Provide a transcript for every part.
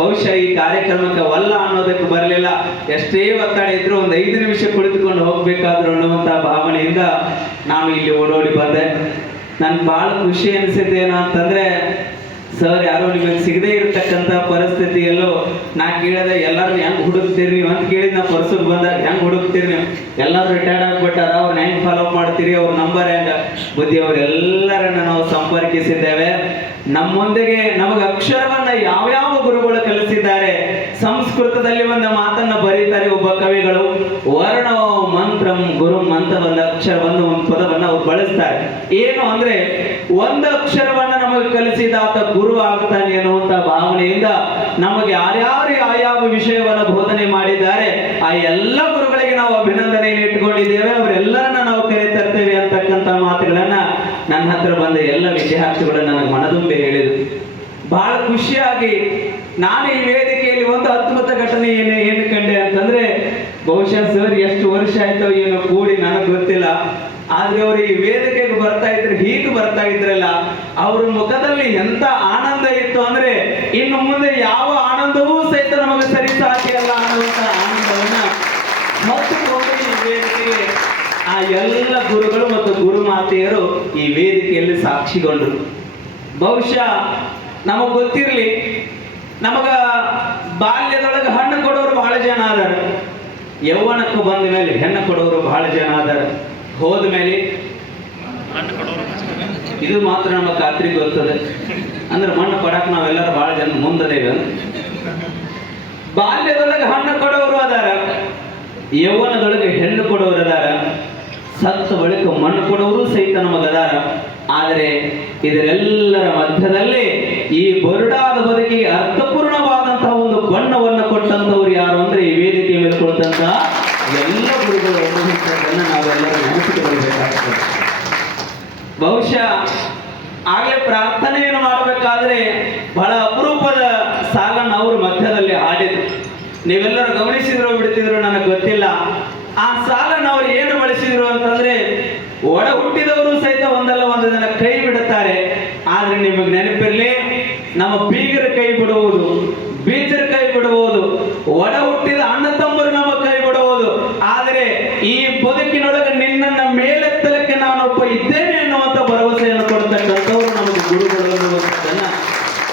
ಬಹುಶಃ ಈ ಕಾರ್ಯಕ್ರಮಕ್ಕೆ ವಲ್ಲ ಅನ್ನೋದಕ್ಕೆ ಬರಲಿಲ್ಲ. ಎಷ್ಟೇ ಒತ್ತಡ ಇದ್ರು ಒಂದು ಐದು ನಿಮಿಷ ಕುಳಿತುಕೊಂಡು ಹೋಗ್ಬೇಕಾದ್ರು ಅನ್ನುವಂತ ಭಾವನೆಯಿಂದ ನಾನು ಇಲ್ಲಿ ಓಡೋಡಿ ಬಂದೆ. ನನ್ಗೆ ಬಹಳ ಖುಷಿ ಅನಿಸಿದ್ದೇನು ಅಂತಂದ್ರೆ, ಸರ್ ಯಾರೋ ನಿಮಗೆ ಸಿಗದೇ ಇರತಕ್ಕಂತ ಪರಿಸ್ಥಿತಿಯಲ್ಲೂ ನಾ ಕೇಳಿದೆ ಎಲ್ಲರೂ ಹೆಂಗ್ ಹುಡುಕ್ತೀರಿ ನೀವು? ಅಂತ ಕೇಳಿದ ನಾ ಪರ್ಸಕ್ ಬಂದಾಗ, ಹೆಂಗ್ ಹುಡುಕ್ತೀರಿ ನೀವು? ಎಲ್ಲರೂ ರಿಟೈರ್ಡ್ ಆಗ್ಬಿಟ್ಟಾರ ಅವ್ರನ್ನ ಹೆಂಗ್ ಫಾಲೋ ಮಾಡ್ತೀರಿ? ಅವ್ರ ನಂಬರ್ ಹೆಂಗ? ಬುದ್ಧಿ, ಅವರೆಲ್ಲರನ್ನ ನಾವು ಸಂಪರ್ಕಿಸಿದ್ದೇವೆ. ನಮ್ಮೊಂದಿಗೆ ನಮಗೆ ಅಕ್ಷರವನ್ನ ಯಾವ್ಯಾವ ಗುರುಗಳು ಕಲಿಸಿದ್ದಾರೆ. ಸಂಸ್ಕೃತದಲ್ಲಿ ಒಂದು ಮಾತನ್ನ ಬರೀತಾರೆ ಒಬ್ಬ ಕವಿಗಳು. ವರ್ಣ ಮಂತ್ರಂ ಗುರು ಮಂತ್ರ ಒಂದು ಅಕ್ಷರವನ್ನು ಒಂದು ಪದವನ್ನ ಅವ್ರು ಬಳಸ್ತಾರೆ. ಏನು ಅಂದ್ರೆ, ಒಂದು ಅಕ್ಷರವನ್ನ ನಮಗೆ ಕಲಿಸಿದ ಆತ ಗುರು ಆಗ್ತಾನೆ ಅನ್ನುವಂತ ಭಾವನೆಯಿಂದ ನಮಗೆ ಯಾರ್ಯಾರು ಯಾವ್ಯಾವ ವಿಷಯವನ್ನ ಬೋಧನೆ ಮಾಡಿದ್ದಾರೆ. ಆ ಎಲ್ಲ ಗುರುಗಳಿಗೆ ನಾವು ಅಭಿನಂದನೆಯನ್ನು ಇಟ್ಕೊಂಡಿದ್ದೇವೆ ಅವರೆಲ್ಲರನ್ನ ನಾವು ಕರೆ ತರ್ತೇವೆ ಅಂತಕ್ಕಂಥ ಮಾತುಗಳನ್ನ ನನ್ನ ಹತ್ರ ಬಂದ ಎಲ್ಲ ವಿದ್ಯಾರ್ಥಿಗಳು ನನಗೆ ಮನದುಂಬಿ ಹೇಳಿದ್ರು. ಬಹಳ ಖುಷಿಯಾಗಿ ನಾನು ಈ ವೇದಿಕೆಯಲ್ಲಿ ಒಂದು ಅದ್ಭುತ ಘಟನೆ ಏನು ಏನು ಕಂಡೆ ಅಂತಂದ್ರೆ ಬಹುಶಃ ಸರ್ ಎಷ್ಟು ವರ್ಷ ಆಯ್ತೋ ಏನೋ ಕೂಡಿ ನನಗೆ ಗೊತ್ತಿಲ್ಲ. ಆದ್ರೆ ಅವರು ಈ ವೇದಿಕೆಗೆ ಬರ್ತಾ ಇದ್ರು, ಹೀಗೆ ಬರ್ತಾ ಇದ್ರಲ್ಲ, ಅವ್ರ ಮುಖದಲ್ಲಿ ಎಂತ ಆನಂದ ಇತ್ತು ಅಂದ್ರೆ ಇನ್ನು ಮುಂದೆ ಯಾವ ಆನಂದವೂ ಸಹಿತ ನಮಗೆ ಸರಿ ಸಾಧ್ಯಲ್ಲ ಅನ್ನುವಂತ ಆನಂದವನ್ನ ಮತ್ತು ಈ ವೇದಿಕೆಗೆ ಆ ಎಲ್ಲ ಗುರುಗಳು ಮತ್ತು ಗುರುಮಾತೆಯರು ಈ ವೇದಿಕೆಯಲ್ಲಿ ಸಾಕ್ಷಿಗೊಂಡರು. ಬಹುಶಃ ನಮಗ್ ಗೊತ್ತಿರ್ಲಿ ನಮಗ ಬಾಲ್ಯದೊಳಗೆ ಹಣ್ಣು ಕೊಡೋರು ಬಹಳ ಜನ ಅದಾರ ಯೌವನಕ್ಕೆ ಬಂದ ಮೇಲೆ ಹೆಣ್ಣು ಕೊಡೋರು ಬಹಳ ಜನ ಅದಾರ ಹೋದ ಮೇಲೆ ಇದು ಮಾತ್ರ ನಮ್ಮ ಖಾತ್ರಿ ಗೊತ್ತದೆ. ಅಂದ್ರೆ ಮಣ್ಣು ಕೊಡಕ್ ನಾವೆಲ್ಲರೂ ಬಹಳ ಜನ ಮುಂದದೇವೆ. ಬಾಲ್ಯದೊಳಗೆ ಹಣ್ಣು ಕೊಡೋರು ಅದಾರ ಯೌವನದೊಳಗೆ ಹೆಣ್ಣು ಕೊಡೋರು ಅದಾರ ಸತ್ತ ಬಳಿಕ ಮಣ್ಣು ಕೊಡೋರು ಸಹಿತ ನಮಗದಾರ ಆದರೆ. ಇದರೆಲ್ಲರ ಮಧ್ಯದಲ್ಲಿ ಈ ಬರುಡಾದ ಬದುಕಿಗೆ ಅರ್ಥಪೂರ್ಣವಾದಂತಹ ಒಂದು ಬಣ್ಣವನ್ನು ಕೊಟ್ಟಂತವ್ರು ಯಾರು ಕೊಟ್ಟಂತಹ ಎಲ್ಲ ಗುರುಗಳು ಅನ್ನುವಂಥದ್ದನ್ನ ನಾವೆಲ್ಲರೂ ನೆನಪಿಟ್ಟುಕೊಳ್ಬೇಕಾಗ್ತದೆ ಬಹುಶಃ ಆಗಲೇ ಪ್ರಾರ್ಥನೆಯನ್ನು ಮಾಡಬೇಕಾದ್ರೆ ಬಹಳ ಅಪರೂಪದ ಸಾಲನ್ನು ಅವರು ಮಧ್ಯದಲ್ಲಿ ಹಾಡಿದ್ರು. ನೀವೆಲ್ಲರೂ ಗಮನಿಸಿದ್ರು ಬಿಡ್ತಿದ್ರು ನನಗೆ ಗೊತ್ತಿಲ್ಲ. ಆ ಸಾಲನ್ನು ಅವರು ಏನು ಬಳಸಿದ್ರು ಅಂತಂದ್ರೆ ಒಡ ಹುಟ್ಟಿದವರು ಸಹಿತ ಒಂದಲ್ಲ ಒಂದು ದಿನ ಕೈ ಬಿಡುತ್ತಾರೆ. ಆದ್ರೆ ನಿಮಗೆ ನೆನಪಿರ್ಲಿ, ನಮ್ಮ ಬೀಗರ ಕೈ ಬಿಡುವುದು, ಬೀಜರ ಕೈ ಬಿಡುವುದು, ಒಡ ಹುಟ್ಟಿದ ಅಣ್ಣ ತಮ್ಮರು ನಮ್ಮ ಕೈ ಬಿಡುವುದು ಆದರೆ ಈ ಬದುಕಿನೊಳಗೆ ನಿನ್ನನ್ನ ಮೇಲೆತ್ತಲಕ್ಕೆ ನಾನೊಬ್ಬ ಇದ್ದೇನೆ ಅನ್ನುವಂಥ ಭರವಸೆಯನ್ನು ಕೊಡ್ತಕ್ಕಂಥವ್ರು ನಮಗೆ ಗುರುಗಳು ಅನ್ನುವಂಥದ್ದನ್ನ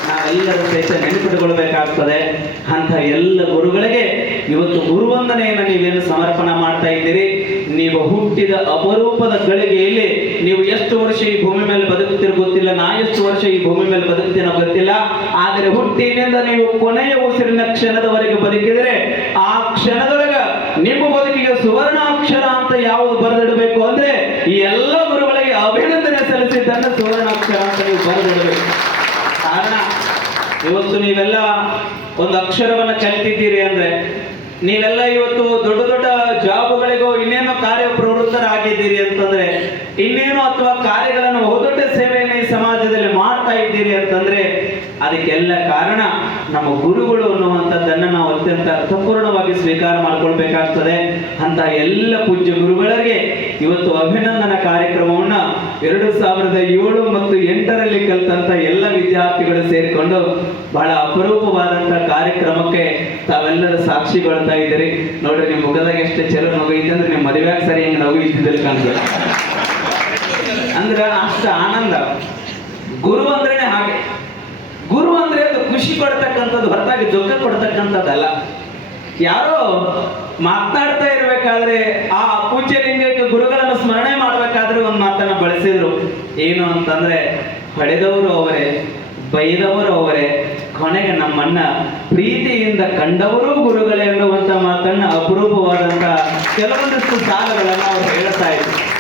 ನಾವೆಲ್ಲರೂ ಸಹಿತ ನೆನಪಿಟ್ಟುಕೊಳ್ಬೇಕಾಗ್ತದೆ ಅಂತ ಎಲ್ಲ ಗುರುಗಳಿಗೆ ಇವತ್ತು ಗುರುವಂದನೆಯನ್ನು ನೀವೇನು ಸಮರ್ಪಣೆ ಮಾಡ್ತಾ ಇದ್ದೀರಿ? ನೀವು ಹುಟ್ಟಿದ ಅಪರೂಪದ ಗಳಿಗೆಯಲ್ಲಿ ನೀವು ಎಷ್ಟು ವರ್ಷ ಈ ಭೂಮಿ ಮೇಲೆ ಬದುಕುತ್ತಿರ ಗೊತ್ತಿಲ್ಲ. ನಾ ಎಷ್ಟು ವರ್ಷ ಈ ಭೂಮಿ ಮೇಲೆ ಬದುಕ್ತೀನೋ ಗೊತ್ತಿಲ್ಲ. ಆದರೆ ಹುಟ್ಟಿನಿಂದ ನೀವು ಕೊನೆಯ ಉಸಿರಿನ ಕ್ಷಣದವರೆಗೆ ಬದುಕಿದರೆ ಆ ಕ್ಷಣದೊಳಗ ನಿಮ್ಮ ಬದುಕಿಗೆ ಸುವರ್ಣಾಕ್ಷರ ಅಂತ ಯಾವುದು ಬರೆದಿಡಬೇಕು ಅಂದ್ರೆ ಈ ಎಲ್ಲ ಗುರುಗಳಿಗೆ ಅಭಿನಂದನೆ ಸಲ್ಲಿಸಿದ್ದನ್ನು ಸುವರ್ಣಾಕ್ಷರ ಅಂತ ನೀವು ಬರೆದಿಡಬೇಕು. ಕಾರಣ, ಇವತ್ತು ನೀವೆಲ್ಲ ಒಂದು ಅಕ್ಷರವನ್ನ ಕಲಿತಿದ್ದೀರಿ ಅಂದ್ರೆ ನೀವೆಲ್ಲ ಇವತ್ತು ದೊಡ್ಡ ದೊಡ್ಡ ಜಾಬುಗಳಿಗೂ ಇನ್ನೇನು ಕಾರ್ಯ ಪ್ರವೃತ್ತರಾಗಿದ್ದೀರಿ ಅಂತಂದ್ರೆ ಇನ್ನೇನು ಅಥವಾ ಕಾರ್ಯಗಳನ್ನು ಬಹುದೊಡ್ಡ ಸೇವೆಯನ್ನು ಈ ಸಮಾಜದಲ್ಲಿ ಮಾಡ್ತಾ ಇದ್ದೀರಿ ಅಂತಂದ್ರೆ ಅದಕ್ಕೆಲ್ಲ ಕಾರಣ ನಮ್ಮ ಗುರುಗಳು ಅನ್ನುವಂಥದ್ದನ್ನ ನಾವು ಅತ್ಯಂತ ಅರ್ಥಪೂರ್ಣವಾಗಿ ಸ್ವೀಕಾರ ಮಾಡ್ಕೊಳ್ಬೇಕಾಗ್ತದೆ ಅಂತ ಎಲ್ಲ ಪೂಜ್ಯ ಗುರುಗಳಿಗೆ ಇವತ್ತು ಅಭಿನಂದನ ಕಾರ್ಯಕ್ರಮವನ್ನ ಎರಡು ಸಾವಿರದ ಏಳು ಮತ್ತು ಎಂಟರಲ್ಲಿ ಕಲಿತಂತ ಎಲ್ಲ ವಿದ್ಯಾರ್ಥಿಗಳು ಸೇರಿಕೊಂಡು ಬಹಳ ಅಪರೂಪವಾದಂತ ಕಾರ್ಯಕ್ರಮಕ್ಕೆ ತಾವೆಲ್ಲರ ಸಾಕ್ಷಿಗೊಳ್ತಾ ಇದ್ದೀರಿ. ನೋಡ್ರಿ ನಿಮ್ಮ ಮುಖದಾಗ ಎಷ್ಟು ಚಲೋ ಇದೆ ಅಂದ್ರೆ ನಿಮ್ಮ ಮದುವೆಯಾಗ ಸರಿ ಹೆಂಗ್ ನಗು ಇದ್ದಿದ್ದಲ್ಲಿ ಕಾಣ್ತದೆ. ಅಂದ್ರೆ ಅಷ್ಟು ಆನಂದ. ಗುರು ಅಂದ್ರೇನೆ ಹಾಗೆ ಗುರು ಅಂದ್ರೆ ಅದು ಖುಷಿ ಕೊಡ್ತಕ್ಕಂಥದ್ದು ಹೊರತಾಗಿ ದುಃಖ ಕೊಡ್ತಕ್ಕಂಥದ್ದಲ್ಲ ಯಾರೋ ಮಾತನಾಡ್ತಾ ಇರ್ಬೇಕಾದ್ರೆ ಆ ಪೂಜ್ಯ ಲಿಂಗಕ್ಕೆ ಗುರುಗಳನ್ನು ಸ್ಮರಣೆ ಮಾಡ್ಬೇಕಾದ್ರೆ ಒಂದು ಮಾತನ್ನ ಬಳಸಿದ್ರು. ಏನು ಅಂತಂದ್ರೆ ಹೊಡೆದವರು ಅವರೇ, ಬೈದವರು ಅವರೇ, ಕೊನೆಗೆ ನಮ್ಮನ್ನ ಪ್ರೀತಿಯಿಂದ ಕಂಡವರು ಗುರುಗಳೇ ಅನ್ನುವಂತ ಮಾತನ್ನ ಅಪರೂಪವಾದಂತ ಕೆಲವೊಂದಿಷ್ಟು ಸಾಲಗಳನ್ನ ಅವ್ರು ಹೇಳ್ತಾ ಇದ್ರು.